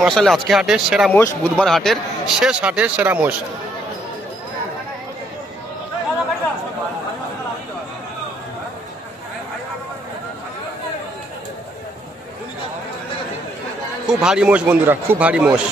মাশাআল্লাহ আজকে হাটের সেরা মোষ, বুধবার হাটের শেষ হাটের সেরা মোষ। খুব ভারী মোষ বন্ধুরা, খুব ভারী মোষ।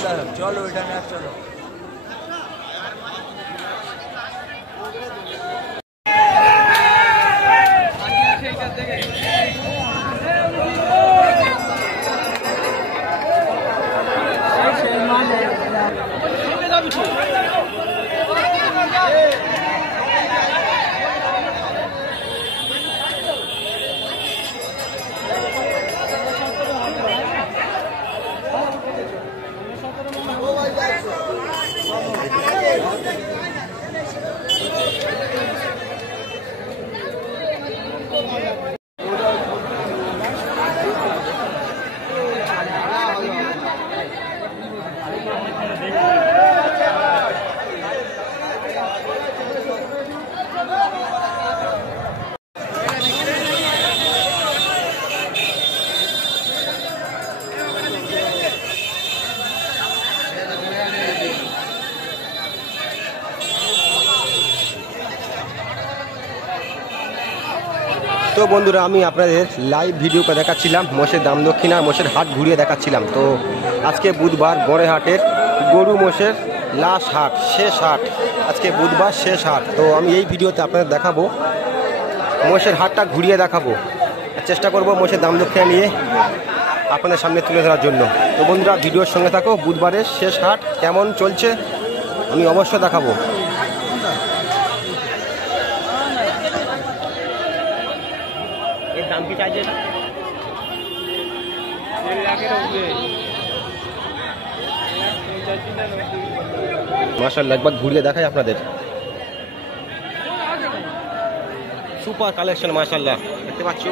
তো বন্ধুরা আমি আপনাদের লাইভ ভিডিও দেখাচ্ছিলাম, মোষের দাম দক্ষিণা, মোষের হাট ঘুরিয়ে দেখাচ্ছিলাম। তো আজকে বুধবার গড়ে হাটের গরু মোষের লাস্ট হাট, শেষ হাট। আজকে বুধবার শেষ হাট। তো আমি এই ভিডিওতে আপনাদের দেখাবো, মোষের হাটটা ঘুরিয়ে দেখাবো, চেষ্টা করব মোষের দাম দক্ষিণা নিয়ে আপনাদের সামনে তুলে ধরার জন্য। তো বন্ধুরা ভিডিওর সঙ্গে থাকো, বুধবারের শেষ হাট কেমন চলছে আমি অবশ্যই দেখাবো। দাম কি চাইছে মাশাআল্লাহ, একবার ঘুরিয়ে দেখাই আপনাদের। সুপার কালেকশন মাশাআল্লাহ, দেখতে পাচ্ছ।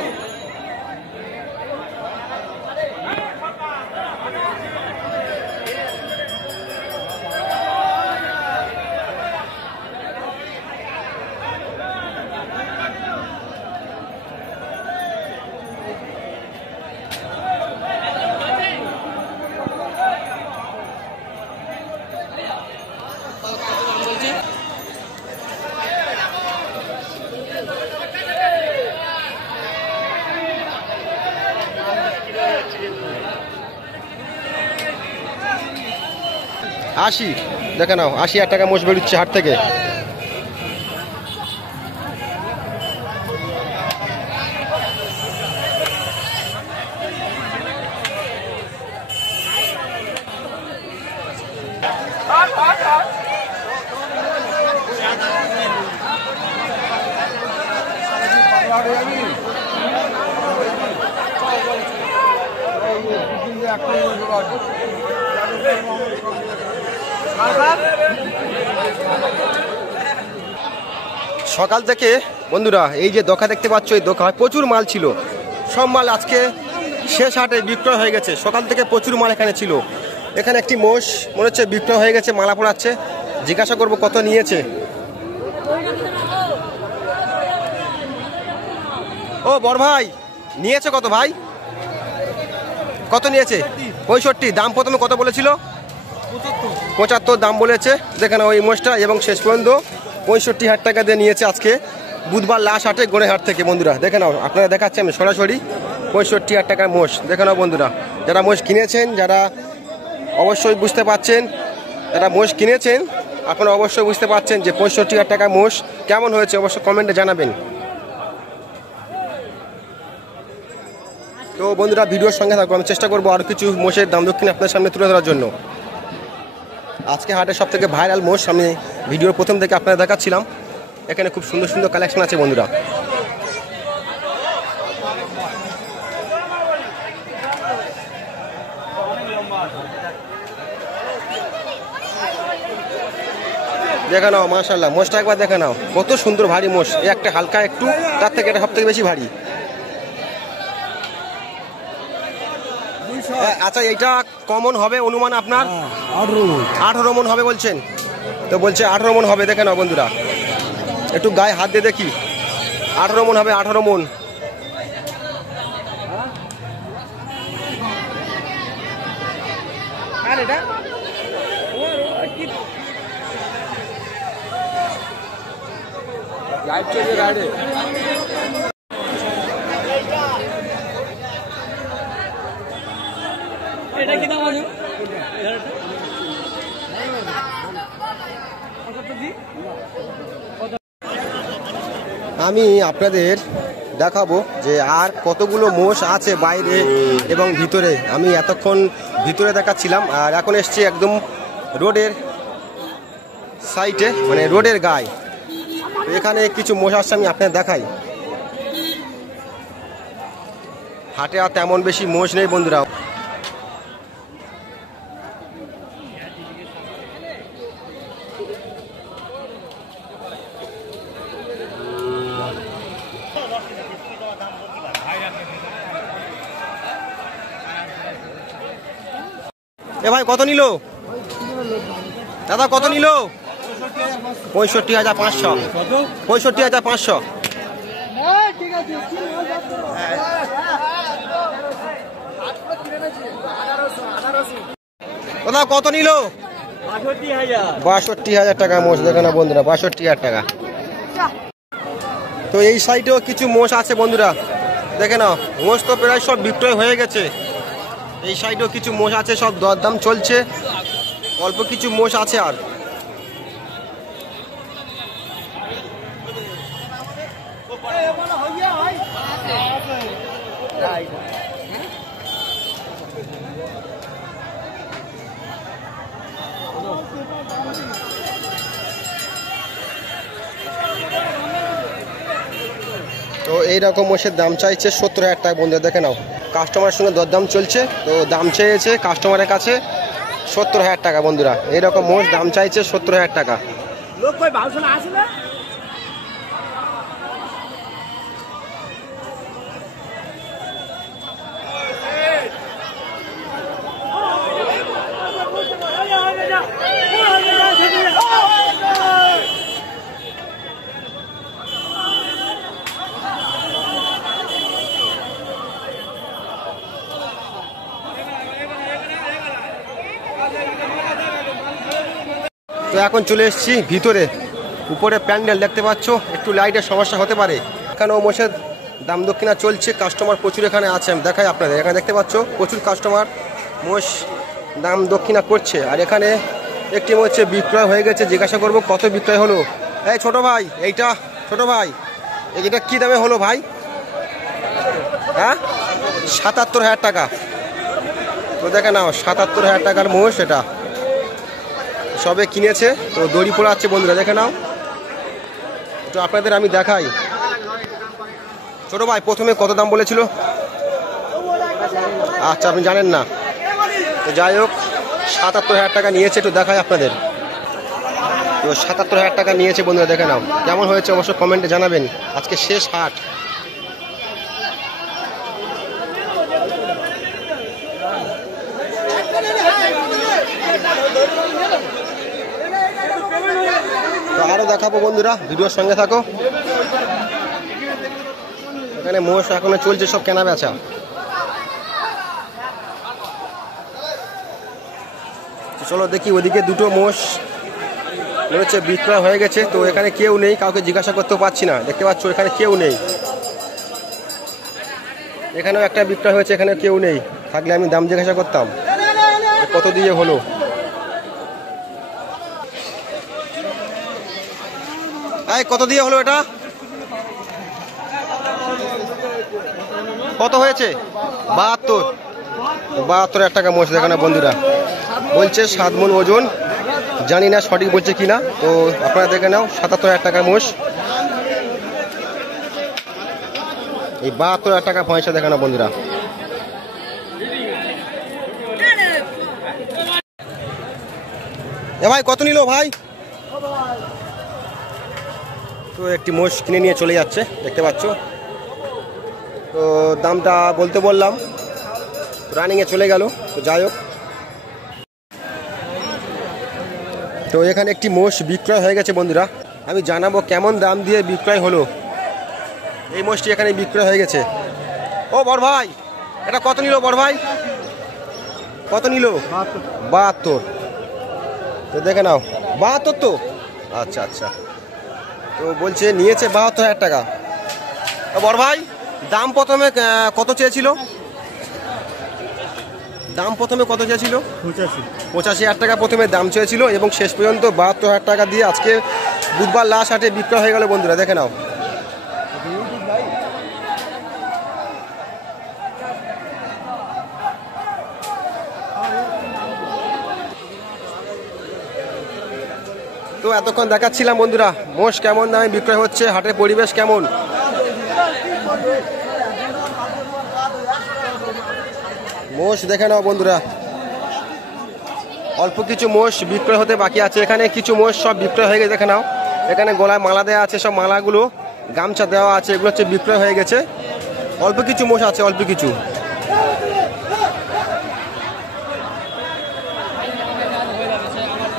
আশি, দেখে নাও ৮০,০০০ টাকা মোষ বেরোচ্ছে হাট থেকে। সকাল থেকে বন্ধুরা এই যে দোকা দেখতে পাচ্ছ, এই দোকায় প্রচুর মাল ছিল। সব মাল আজকে শেষ হাটে বিক্রয় হয়ে গেছে। সকাল থেকে প্রচুর মাল এখানে ছিল। এখানে একটি মোষ মনে হচ্ছে বিক্রয় হয়ে গেছে, মালা পড়াচ্ছে। জিজ্ঞাসা করবো কত নিয়েছে। ও বড় ভাই, নিয়েছে কত ভাই? কত নিয়েছে? 65। দাম প্রথমে কত বলেছিল? 75 দাম বলেছে। দেখেন ওই মোষটা, এবং শেষ পর্যন্ত 65,000 টাকা দিয়ে নিয়েছে আজকে বুধবার লাস্ট হাটে গড়ে হাট থেকে। বন্ধুরা দেখে নাও, আপনারা দেখাচ্ছি আমি সরাসরি 65,000 টাকার মোষ। দেখে নাও বন্ধুরা, যারা মোষ কিনেছেন, যারা অবশ্যই বুঝতে পারছেন, যারা মোষ কিনেছেন আপনারা অবশ্যই বুঝতে পারছেন যে 65,000 টাকার মোষ কেমন হয়েছে, অবশ্যই কমেন্টে জানাবেন। তো বন্ধুরা ভিডিওর সঙ্গে থাকবো, আমি চেষ্টা করবো আরও কিছু মোষের দাম দক্ষিণ আপনার সামনে তুলে ধরার জন্য। আজকে হাটের সব থেকে ভাইরাল মোষ আমি ভিডিওর প্রথম থেকে আপনারা দেখাচ্ছিলাম। এখানে খুব সুন্দর সুন্দর কালেকশন আছে বন্ধুরা। দেখে নাও মাশাআল্লাহ, মোষটা একবার দেখে নাও, কত সুন্দর ভারী মোষ। এই একটা হালকা একটু, তার থেকে এটা সব থেকে বেশি ভারী। আচ্ছা এইটা কমন হবে অনুমান আপনার? 18 মন হবে বলছেন। তো বলছে 18 মন হবে। দেখে নাও বন্ধুরা, একটু গায়ে হাত দিয়ে দেখি। 18 মন হবে, 18 মন। আমি আপনাদের দেখাবো যে আর কতগুলো মোষ আছে বাইরে এবং ভিতরে। আমি এতক্ষণ ভিতরে দেখাচ্ছিলাম, আর এখন এসছি একদম রোডের সাইডে, মানে রোডের গায়ে। এখানে কিছু মোষ আসছে, আমি আপনাদের দেখাই। হাটে আর তেমন বেশি মোষ নেই বন্ধুরা। এ ভাই কত নিল দাদা, কত নিল? 65,500। 65,500। দাদা কত নিল? 62,000 টাকা মোষ। দেখো না বন্ধুরা, 62,000 টাকা। তো এই সাইডেও কিছু মোষ আছে বন্ধুরা, দেখে নাও। মোষ তো প্রায় সব বিক্রয় হয়ে গেছে। এই সাইডেও কিছু মোষ আছে, সব দরদাম চলছে। অল্প কিছু মোষ আছে আর। তো এইরকম মোষের দাম চাইছে 70,000 টাকা বন্ধুরা, দেখে নাও। কাস্টমারের সঙ্গে দরদাম চলছে, তো দাম চেয়েছে কাস্টমারের কাছে 70,000 টাকা বন্ধুরা। এইরকম মোষ দাম চাইছে 70,000 টাকা। তো এখন চলে এসেছি ভিতরে। উপরে প্যান্ডেল দেখতে পাচ্ছ, একটু লাইটের সমস্যা হতে পারে। এখানেও মোষের দাম দক্ষিণা চলছে, কাস্টমার প্রচুর এখানে আছে। আমি দেখাই আপনাদের, এখানে দেখতে পাচ্ছ প্রচুর কাস্টমার মোষ দাম দক্ষিণা করছে। আর এখানে একটি মোষ বিক্রয় হয়ে গেছে, জিজ্ঞাসা করবো কত বিক্রয় হলো। এই ছোট ভাই, এইটা ছোট ভাই, এটা কি দামে হলো ভাই? হ্যাঁ, 77,000 টাকা। তো দেখে নাও, 77,000 টাকার মোষ এটা সবে কিনেছে। তো দড়ি পড়ে আছে বন্ধুরা, দেখে নাও। তো আপনাদের আমি দেখাই। ছোট ভাই প্রথমে কত দাম বলেছিল? আচ্ছা, আপনি জানেন না। তো যাই হোক, 77,000 টাকা নিয়েছে। একটু দেখাই আপনাদের। তো 77,000 টাকা নিয়েছে বন্ধুরা, দেখে নাও। কেমন হয়েছে অবশ্য কমেন্টে জানাবেন। আজকে শেষ হাট। তো আরো দেখাবো বন্ধুরা, ভিডিওর সঙ্গে থাকো। এখানে মোষ এখনো চলছে, সব কেনা বেচা। চলো দেখি, ওদিকে দুটো মোষ মনে হচ্ছে বিক্রয় হয়ে গেছে। তো এখানে কেউ নেই, কাউকে জিজ্ঞাসা করতেও পারছি না। দেখতে পাচ্ছ এখানে কেউ নেই। এখানেও একটা বিক্রয় হয়েছে, এখানে কেউ নেই। থাকলে আমি দাম জিজ্ঞাসা করতাম কত দিয়ে হলো। এই কত দিয়ে হলো এটা? কত হয়েছে? 72,000 টাকা মোষ। দেখে না বন্ধুরা, বলছে 7 মণ ওজন। জানি না সঠিক বলছে কিনা। তো আপনারা দেখে নাও, 77,000 টাকার মোষ। এই 72,000 টাকা পয়সা দেখে না বন্ধুরা। এ ভাই কত নিল ভাই? তো একটি মোষ কিনে নিয়ে চলে যাচ্ছে, দেখতে পাচ্ছ। তো দামটা বলতে বললাম, রানিংয়ে চলে গেল। তো যাই হোক, তো এখানে একটি মোষ বিক্রয় হয়ে গেছে বন্ধুরা। আমি জানাবো কেমন দাম দিয়ে বিক্রয় হলো। এই মোষটি এখানে বিক্রয় হয়ে গেছে। ও বড় ভাই, এটা কত নিল বড় ভাই? কত নিল? 72। তো দেখে নাও 72 তো। আচ্ছা আচ্ছা, তো বলছে নিয়েছে 72,000 টাকা। বড় ভাই দাম প্রথমে কত চেয়েছিল? দাম প্রথমে কত চেয়েছিল? 85,000 টাকা প্রথমে দাম চেয়েছিল এবং শেষ পর্যন্ত 72,000 টাকা দিয়ে আজকে বুধবার লাস্ট হাটে বিক্রয় হয়ে গেল বন্ধুরা, দেখে নাও। তো এতক্ষণ দেখাচ্ছিলাম বন্ধুরা মোষ কেমন দামে বিক্রয় হচ্ছে, হাটের পরিবেশ কেমন। মোষ দেখে নাও বন্ধুরা, অল্প কিছু মোষ বিক্রয় হতে বাকি আছে। এখানে কিছু মোষ সব বিক্রয় হয়ে গেছে, দেখে নাও। এখানে গলায় মালা দেওয়া আছে, সব মালাগুলো গামছা দেওয়া আছে, এগুলো হচ্ছে বিক্রয় হয়ে গেছে। অল্প কিছু মোষ আছে, অল্প কিছু।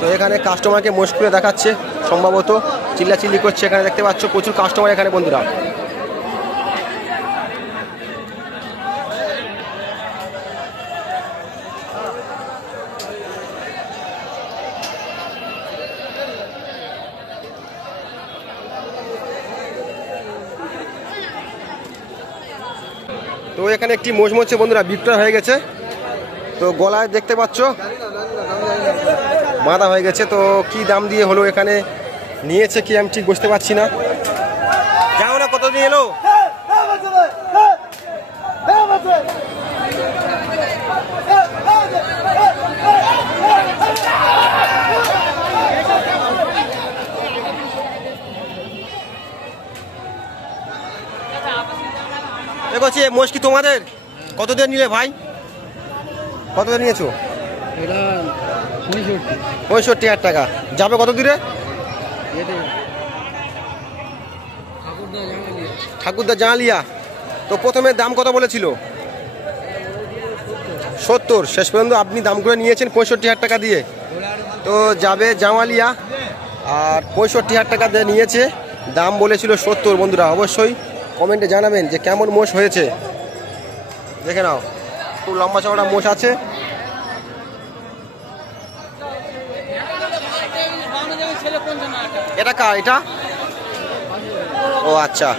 তো এখানে কাস্টমারকে মোষ করে দেখাচ্ছে, সম্ভবত চিল্লাচিল্লি করছে। এখানে দেখতে পাচ্ছ প্রচুর কাস্টমার এখানে বন্ধুরা। তো এখানে একটি মোষ মরছে বন্ধুরা, বিক্রয় হয়ে গেছে। তো গলায় দেখতে পাচ্ছ বাঁধা হয়ে গেছে। তো কি দাম দিয়ে হলো, এখানে নিয়েছে কি আমি ঠিক বুঝতে পারছি না। যাও না, কত দিয়ে এলো? দেখছি মোষ কি তোমাদের? কত দিয়ে নিলে ভাই? কত দিয়ে নিয়েছো? 65,000 টাকা। যাবে কত দূরে? ঠাকুরদা জানালিয়া। তো প্রথমে দাম কত বলেছিল? 70। শেষ পর্যন্ত আপনি দাম করে নিয়েছেন 65,000 টাকা দিয়ে। তো যাবে জামালিয়া, আর 65,000 টাকা দিয়ে নিয়েছে, দাম বলেছিল 70। বন্ধুরা অবশ্যই কমেন্টে জানাবেন যে কেমন মোষ হয়েছে। দেখে নাও খুব লম্বা চওড়া মোষ আছে। এটা কার? এটা ও আচ্ছা।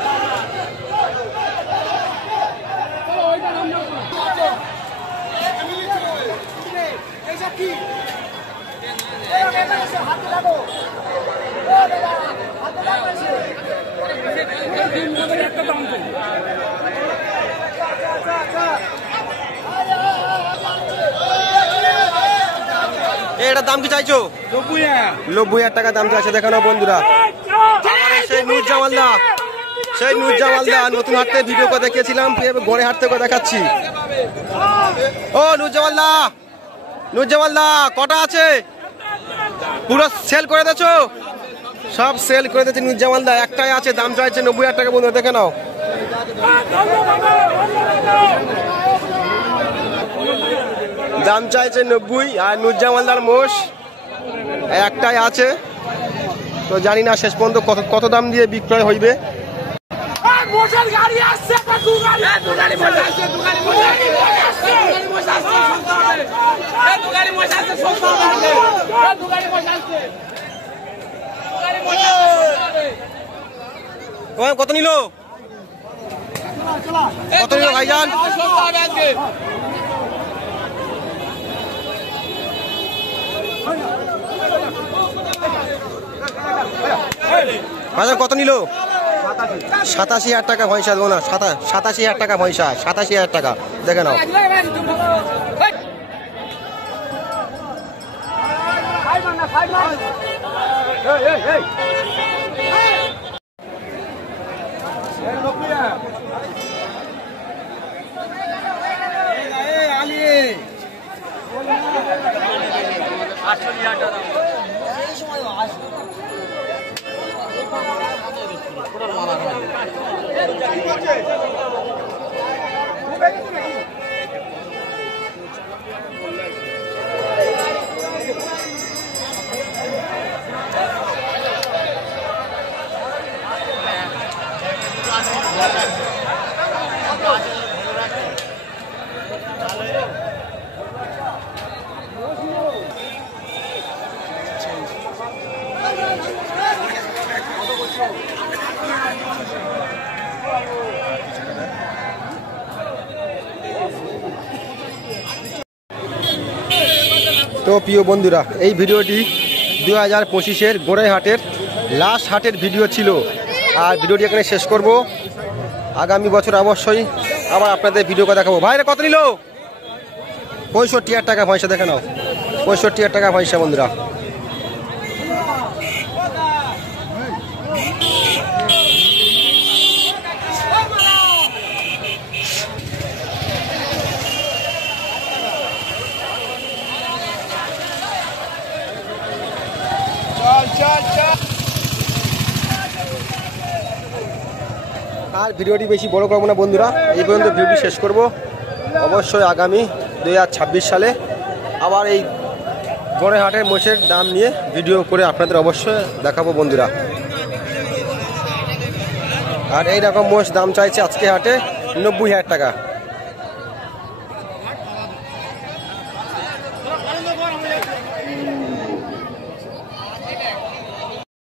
এটার দাম কি চাইছো? 90,000 টাকা দাম চাইছে। দেখানো বন্ধুরা সেই নুরজামালদা, সেই নুরজামালদা নতুন হাট থেকে ভিডিও করে দেখিয়েছিলাম, গড়ে হাট থেকে দেখাচ্ছি। ও নুরজামালদা, নুরজামালদা কটা আছে? পুরো সেল করে দিয়েছো? সব সেল করে দিয়েছে নুরজামালদা, একটাই আছে, দাম চাইছে 90,000 টাকা। বন্ধুরা দেখে নাও, দাম চাইছে 90। আর নুরজামালদার মোষ একটাই আছে। তো জানি না শেষ পর্যন্ত কত দাম দিয়ে বিক্রয় হইবে। কত নিল? কত নিল ভাইজান? বাজার কত নিল? 87,000 টাকা ভয়সা দেবো না, 87,000 টাকা ভয়সা, 87,000 টাকা। দেখে নাও। তো প্রিয় বন্ধুরা, এই ভিডিওটি 2025-এর গোড়াইহাটের লাস্ট হাটের ভিডিও ছিল। আর ভিডিওটি এখানে শেষ করব। আগামী বছর অবশ্যই আবার আপনাদের ভিডিও দেখাবো। ভাইরা কত নিল? 65,000 টাকা পয়সা, দেখে নাও 65,000 টাকা পয়সা বন্ধুরা। আর ভিডিওটি বেশি বড় করবো না বন্ধুরা, এই পর্যন্ত ভিডিওটি শেষ করব। অবশ্যই আগামী 2026 সালে আবার এই গোড়াইহাটের মোষের দাম নিয়ে ভিডিও করে আপনাদের অবশ্যই দেখাবো বন্ধুরা। আর এই রকম মোষ দাম চাইছে আজকে হাটে 90,000 টাকা।